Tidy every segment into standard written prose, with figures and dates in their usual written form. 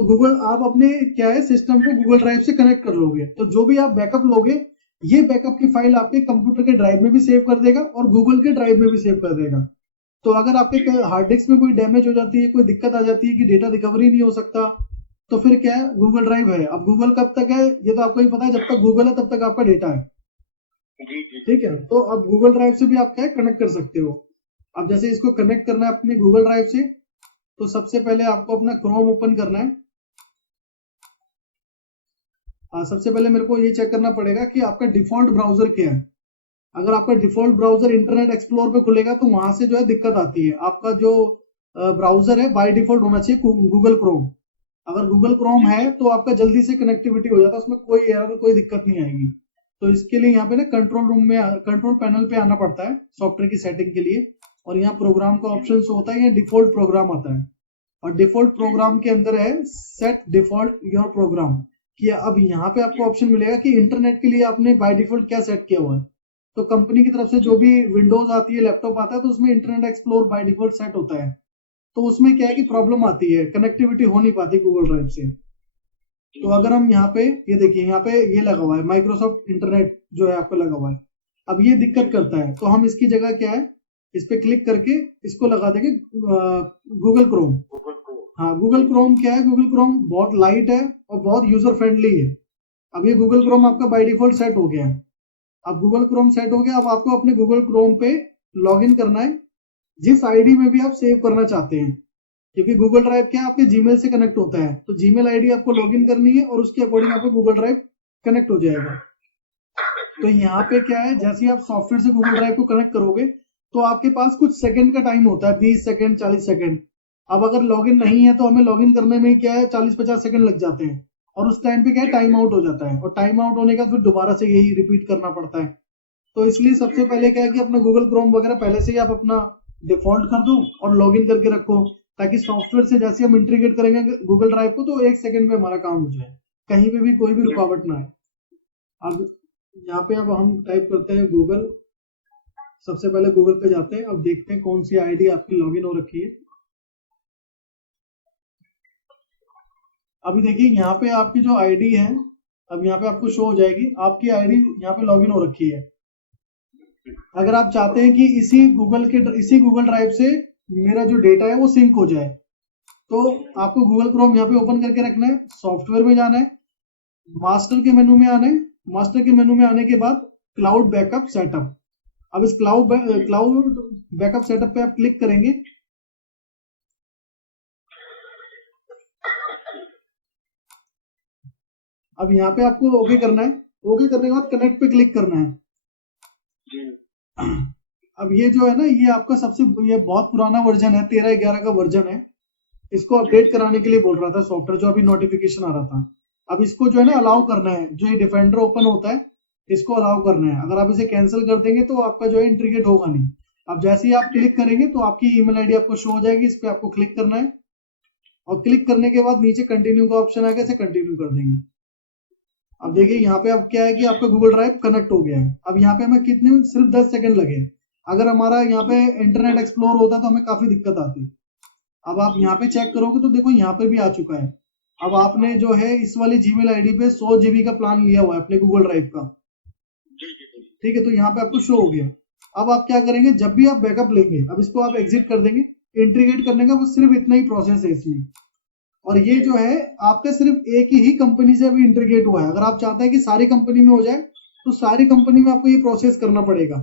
तो गूगल आप अपने क्या है सिस्टम को गूगल ड्राइव से कनेक्ट कर लोगे, तो जो भी आप बैकअप लोगे ये बैकअप की फाइल आपके कंप्यूटर के ड्राइव में भी सेव कर देगा और गूगल के ड्राइव में भी सेव कर देगा। तो अगर आपके हार्ड डिस्क में कोई डैमेज हो जाती है, कोई दिक्कत आ जाती है कि डेटा रिकवरी नहीं हो सकता, तो फिर क्या है, गूगल ड्राइव है। अब गूगल कब तक है ये तो आपको ही पता है, जब तक गूगल है तब तक आपका डेटा है। ठीक है, तो अब गूगल ड्राइव से भी आप क्या कनेक्ट कर सकते हो। अब जैसे इसको कनेक्ट करना है अपने गूगल ड्राइव से, तो सबसे पहले आपको अपना क्रोम ओपन करना है। सबसे पहले मेरे को ये चेक करना पड़ेगा कि आपका डिफॉल्ट ब्राउजर क्या है। अगर आपका डिफॉल्ट ब्राउजर इंटरनेट एक्सप्लोर पे खुलेगा तो वहां से जो है दिक्कत आती है। आपका जो ब्राउजर है बाय डिफॉल्ट होना चाहिए गूगल क्रोम। अगर गूगल क्रोम है तो आपका जल्दी से कनेक्टिविटी हो जाता है, उसमें कोई एरर कोई दिक्कत नहीं आएगी। तो इसके लिए यहाँ पे ना कंट्रोल रूम में कंट्रोल पैनल पे आना पड़ता है सॉफ्टवेयर की सेटिंग के लिए, और यहाँ प्रोग्राम का ऑप्शन होता है, यहाँ डिफॉल्ट प्रोग्राम आता है और डिफॉल्ट प्रोग्राम के अंदर है सेट डिफॉल्ट योर प्रोग्राम किया। अब यहाँ पे आपको ऑप्शन मिलेगा कि इंटरनेट के लिए आपने बाय डिफॉल्ट क्या सेट किया हुआ है। तो कंपनी की तरफ से जो भी विंडोज आती है, लैपटॉप आता है, तो उसमें internet explore by default set होता है। तो उसमें क्या है कि प्रॉब्लम आती है, कनेक्टिविटी हो नहीं पाती गूगल ड्राइव से। तो अगर हम यहाँ पे ये देखिए, यहाँ पे ये लगा हुआ है माइक्रोसॉफ्ट इंटरनेट जो है आपका लगा हुआ है, अब ये दिक्कत करता है। तो हम इसकी जगह क्या है, इस पे क्लिक करके इसको लगा देंगे गूगल क्रोम। हाँ, गूगल क्रोम क्या है, गूगल क्रोम बहुत लाइट है और बहुत यूजर फ्रेंडली है। अब ये गूगल क्रोम आपका बाय डिफॉल्ट सेट हो गया है। अब गूगल क्रोम सेट हो गया, अब आपको अपने गूगल क्रोम पे लॉग इन करना है जिस आईडी में भी आप सेव करना चाहते हैं, क्योंकि गूगल ड्राइव क्या है आपके जीमेल से कनेक्ट होता है। तो जीमेल आईडी आपको लॉग इन करनी है और उसके अकॉर्डिंग आपको गूगल ड्राइव कनेक्ट हो जाएगा। तो यहाँ पे क्या है, जैसे ही आप सॉफ्टवेयर से गूगल ड्राइव को कनेक्ट करोगे तो आपके पास कुछ सेकंड का टाइम होता है, 20 सेकंड 40 सेकंड। अब अगर लॉगिन नहीं है तो हमें लॉगिन करने में क्या है 40-50 सेकंड लग जाते हैं, और उस टाइम पे क्या है टाइम आउट हो जाता है, और टाइम आउट होने का फिर दोबारा से यही रिपीट करना पड़ता है। तो इसलिए सबसे पहले क्या है कि अपना गूगल क्रोम वगैरह पहले से ही आप अपना डिफॉल्ट कर दो और लॉगिन करके रखो, ताकि सॉफ्टवेयर से जैसे हम इंटीग्रेट करेंगे गूगल ड्राइव को तो 1 सेकंड में हमारा काम हो जाए, कहीं पे भी कोई भी रुकावट ना आए। अब यहाँ पे अब हम टाइप करते हैं गूगल। सबसे पहले गूगल पे जाते हैं, अब देखते हैं कौन सी आईडी आपकी लॉगिन हो रखी है। अभी देखिए यहाँ पे आपकी जो आईडी है, अब यहाँ पे आपको शो हो जाएगी आपकी आईडी यहाँ पे लॉगिन हो रखी है। अगर आप चाहते हैं कि इसी गूगल ड्राइव से मेरा जो डेटा है वो सिंक हो जाए, तो आपको गूगल क्रोम यहाँ पे ओपन करके रखना है, सॉफ्टवेयर में जाना है, मास्टर के मेनू में आना है। मास्टर के मेनू में आने के बाद क्लाउड बैकअप सेटअप, अब इस क्लाउड बैकअप सेटअप पे आप क्लिक करेंगे। अब यहाँ पे आपको ओके करना है, ओके करने के बाद कनेक्ट पे क्लिक करना है। अब ये जो है ना, ये आपका ये बहुत पुराना वर्जन है, 13.11 का वर्जन है। इसको अपडेट कराने के लिए बोल रहा था सॉफ्टवेयर, जो अभी नोटिफिकेशन आ रहा था। अब इसको जो है ना अलाउ करना है, जो ये डिफेंडर ओपन होता है इसको अलाउ करना है। अगर आप इसे कैंसिल कर देंगे तो आपका जो है इंटीग्रेट होगा नहीं। अब जैसे ही आप क्लिक करेंगे तो आपकी ईमेल आईडी आपको शो हो जाएगी, इस पे आपको क्लिक करना है, और क्लिक करने के बाद नीचे कंटिन्यू का ऑप्शन आएगा, इसे कंटिन्यू कर देंगे। अब देखिए यहाँ पे अब क्या है कि आपका गूगल ड्राइव कनेक्ट हो गया है। अब यहाँ पे हमें कितने सिर्फ 10 सेकंड लगे, अगर हमारा यहाँ पे इंटरनेट एक्सप्लोर होता तो हमें काफी दिक्कत आती। अब आप यहाँ पे चेक करोगे तो देखो यहाँ पे भी आ चुका है। अब आपने जो है इस वाली जीमेल आईडी पे 100 GB का प्लान लिया हुआ है अपने गूगल ड्राइव का, ठीक है, तो यहाँ पे आपको शो हो गया। अब आप क्या करेंगे, जब भी आप बैकअप लेंगे, अब इसको आप एग्जिट कर देंगे। इंटीग्रेट करने का वो सिर्फ इतना ही प्रोसेस है इसमें, और ये जो है आपका सिर्फ एक ही कंपनी से अभी इंटीग्रेट हुआ है। अगर आप चाहते हैं कि सारी कंपनी में हो जाए तो सारी कंपनी में आपको ये प्रोसेस करना पड़ेगा,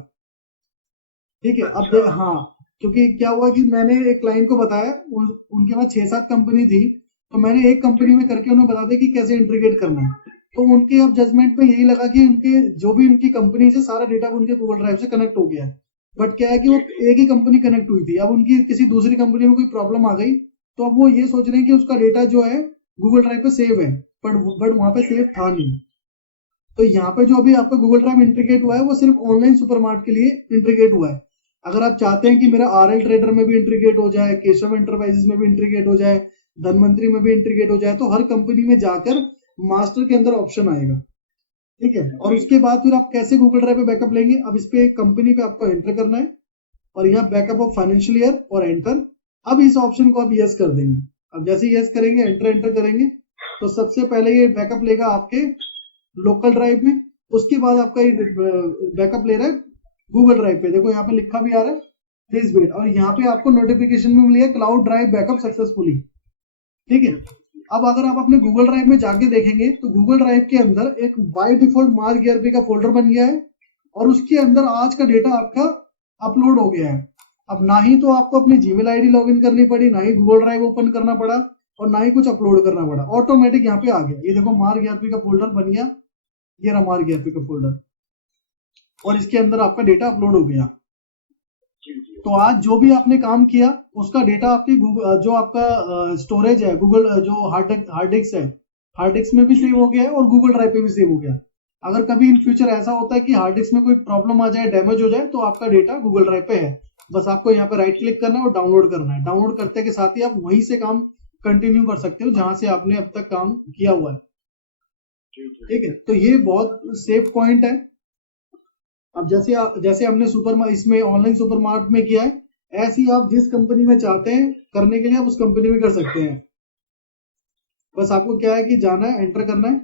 ठीक है। अब हाँ, क्योंकि क्या हुआ कि मैंने एक क्लाइंट को बताया, उनके पास 6-7 कंपनी थी, तो मैंने एक कंपनी में करके उन्हें बता दिया कि कैसे इंटीग्रेट करना है। तो उनके अब जजमेंट में यही लगा कि उनके जो भी उनकी कंपनी से सारा डेटा उनके गूगल ड्राइव से कनेक्ट हो गया है। बट क्या है कि वो एक ही कंपनी कनेक्ट हुई थी, अब उनकी किसी दूसरी कंपनी में कोई प्रॉब्लम आ गई, तो अब वो ये सोच रहे हैं कि उसका डेटा जो है गूगल ड्राइव पे सेव है, बट वहां पे सेव था नहीं। तो यहाँ पे जो अभी आपका गूगल ड्राइव इंटीग्रेट हुआ है वो सिर्फ ऑनलाइन सुपरमार्ट के लिए इंटीग्रेट हुआ है। अगर आप चाहते हैं कि मेरा RL ट्रेडर में भी इंटीग्रेट हो जाए, केशव एंटरप्राइजेस में भी इंटीग्रेट हो जाए, धनवंतरी में भी इंटीग्रेट हो जाए, तो हर कंपनी में जाकर मास्टर के अंदर ऑप्शन आएगा, ठीक है। और उसके बाद फिर आप कैसे गूगल ड्राइव पे बैकअप लेंगे, अब इस पे कंपनी पे आपको एंटर करना है और यहाँ बैकअप ऑफ फाइनेंशियल ईयर और एंटर। अब इस ऑप्शन को आप यस कर देंगे, अब जैसे यस करेंगे, एंटर करेंगे, तो सबसे पहले ये बैकअप लेगा आपके लोकल ड्राइव में, उसके बाद आपका ये बैकअप ले रहा है गूगल ड्राइव पे। देखो यहाँ पे लिखा भी आ रहा है प्लीज वेट, और यहाँ पे आपको नोटिफिकेशन में मिली है क्लाउड ड्राइव बैकअप सक्सेसफुली। ठीक है, अब अगर आप अपने गूगल ड्राइव में जाके देखेंगे तो गूगल ड्राइव के अंदर एक बाय डिफॉल्ट मार्क ईआरपी का फोल्डर बन गया है, और उसके अंदर आज का डेटा आपका अपलोड हो गया है। अब ना ही तो आपको अपनी जीमेल आईडी लॉगिन करनी पड़ी, ना ही गूगल ड्राइव ओपन करना पड़ा, और ना ही कुछ अपलोड करना पड़ा, ऑटोमेटिक यहाँ पे आ गया। ये देखो मार्क ईआरपी का फोल्डर बन गया, ये रहा मार्क ईआरपी का फोल्डर, और इसके अंदर आपका डेटा अपलोड हो गया। तो आज जो भी आपने काम किया उसका डेटा आपकी जो आपका स्टोरेज है गूगल जो हार्ड डिस्क में भी सेव हो गया है और गूगल ड्राइव पे भी सेव हो गया। अगर कभी इन फ्यूचर ऐसा होता है कि हार्ड डिस्क में कोई प्रॉब्लम आ जाए, डैमेज हो जाए, तो आपका डेटा गूगल ड्राइव पे है, बस आपको यहाँ पे राइट क्लिक करना है और डाउनलोड करना है। डाउनलोड करते के साथ ही आप वहीं से काम कंटिन्यू कर सकते हो जहां से आपने अब तक काम किया हुआ है। ठीक है, तो ये बहुत सेफ पॉइंट है। अब जैसे हमने इसमें ऑनलाइन सुपरमार्केट में किया है, ऐसे ही आप जिस कंपनी में चाहते हैं करने के लिए आप उस कंपनी में कर सकते हैं। बस आपको क्या है कि जाना है, एंटर करना है,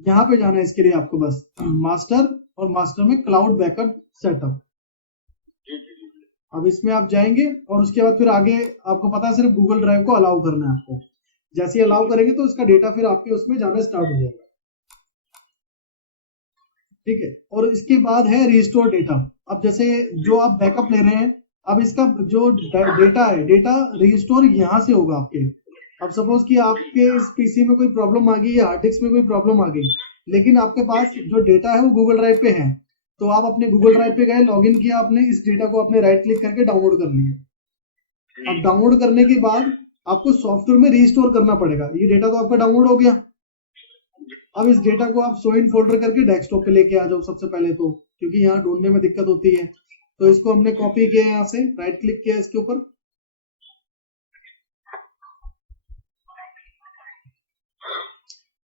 यहाँ पे जाना है इसके लिए आपको बस मास्टर, और मास्टर में क्लाउड बैकअप सेटअप। अब इसमें आप जाएंगे और उसके बाद फिर आगे आपको पता है सिर्फ गूगल ड्राइव को अलाउ करना है आपको। जैसे ही अलाउ करेंगे तो इसका डेटा फिर आपके उसमें जाना स्टार्ट हो जाएगा। ठीक है, और इसके बाद है रिस्टोर डेटा। अब जैसे जो आप बैकअप ले रहे हैं, अब इसका जो डेटा है, डेटा रिस्टोर यहाँ से होगा आपके। अब सपोज कि आपके इस पीसी में कोई प्रॉब्लम आ गई या हार्ड डिस्क में कोई प्रॉब्लम आ गई, लेकिन आपके पास जो डेटा है वो गूगल ड्राइव पे है, तो आप अपने गूगल ड्राइव पे गए, लॉगिन किया आपने, इस डेटा को आपने राइट क्लिक करके डाउनलोड कर लिया। अब डाउनलोड करने के बाद आपको सॉफ्टवेयर में रिस्टोर करना पड़ेगा। ये डेटा तो आपका डाउनलोड हो गया, अब इस डेटा को आप शो इन फोल्डर करके डेस्कटॉप पे लेके आ जाओ सबसे पहले तो, क्योंकि यहाँ ढूंढने में दिक्कत होती है। तो इसको हमने कॉपी किया, यहाँ से राइट क्लिक किया इसके ऊपर,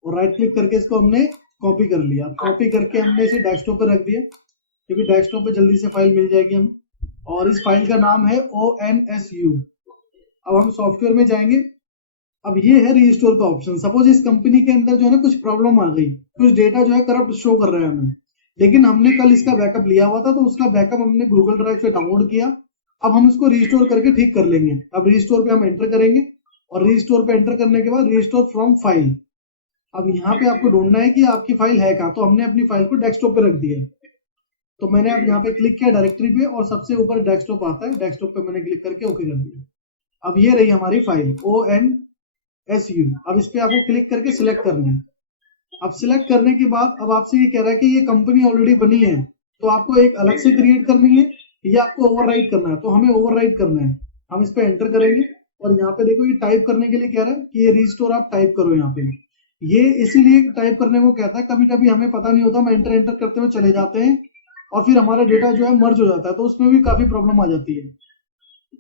और राइट क्लिक करके इसको हमने कॉपी कर लिया। कॉपी करके हमने इसे डेस्कटॉप पे रख दिया, क्योंकि डेस्कटॉप पे जल्दी से फाइल मिल जाएगी हमें, और इस फाइल का नाम है ONSU। अब हम सॉफ्टवेयर में जाएंगे। अब ये है रिस्टोर का ऑप्शन। सपोज इस कंपनी के अंदर जो है ना कुछ प्रॉब्लम आ गई, कुछ डेटा जो है करप्ट शो कर रहा है हमें, लेकिन हमने कल इसका बैकअप लिया हुआ था, तो उसका बैकअप हमने गूगल ड्राइव से डाउनलोड किया। अब हम इसको रिस्टोर करके ठीक कर लेंगे। अब रिस्टोर पे हम एंटर करेंगे, और रिस्टोर पे एंटर करने के बाद रिस्टोर फ्रॉम फाइल। अब यहाँ पे आपको ढूंढना है कि आपकी फाइल है कहाँ, तो हमने अपनी फाइल को डेस्कटॉप पे रख दिया। तो मैंने अब यहाँ पे क्लिक किया डायरेक्टरी पे, और सबसे ऊपर डेस्कटॉप आता है, डेस्कटॉप पे मैंने क्लिक करके ओके कर दिया। अब ये रही हमारी फाइल ONSU। अब इस पे आपको क्लिक करके सिलेक्ट करना है। अब सिलेक्ट करने के बाद अब आपसे ये कह रहा है कि ये कंपनी ऑलरेडी बनी है, तो आपको एक अलग से क्रिएट करनी है या आपको ओवरराइट करना है। तो हमें ओवरराइट करना है। हम इस पे एंटर करेंगे, और यहाँ पे देखो ये टाइप करने के लिए कह रहा है कि ये रिस्टोर आप टाइप करो। यहाँ पे ये इसीलिए टाइप करने को कहता है, कभी कभी हमें पता नहीं होता, हम एंटर करते हुए चले जाते हैं और फिर हमारा डेटा जो है मर्ज हो जाता है, तो उसमें भी काफी प्रॉब्लम आ जाती है।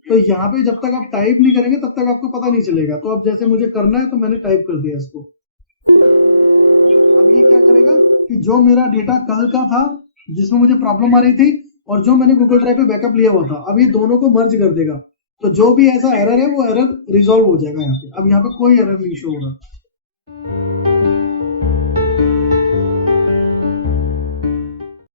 तो यहाँ पे जब तक आप टाइप नहीं करेंगे तब तक आपको पता नहीं चलेगा। तो अब जैसे मुझे करना है तो मैंने टाइप कर दिया इसको। अब ये क्या करेगा कि जो मेरा डेटा कल का था जिसमें मुझे प्रॉब्लम आ रही थी, और जो मैंने गूगल ड्राइव पे बैकअप लिया हुआ था, अब ये दोनों को मर्ज कर देगा। तो जो भी ऐसा एरर है वो एरर रिजॉल्व हो जाएगा यहाँ पे। अब यहाँ पे कोई एरर नहीं शो होगा।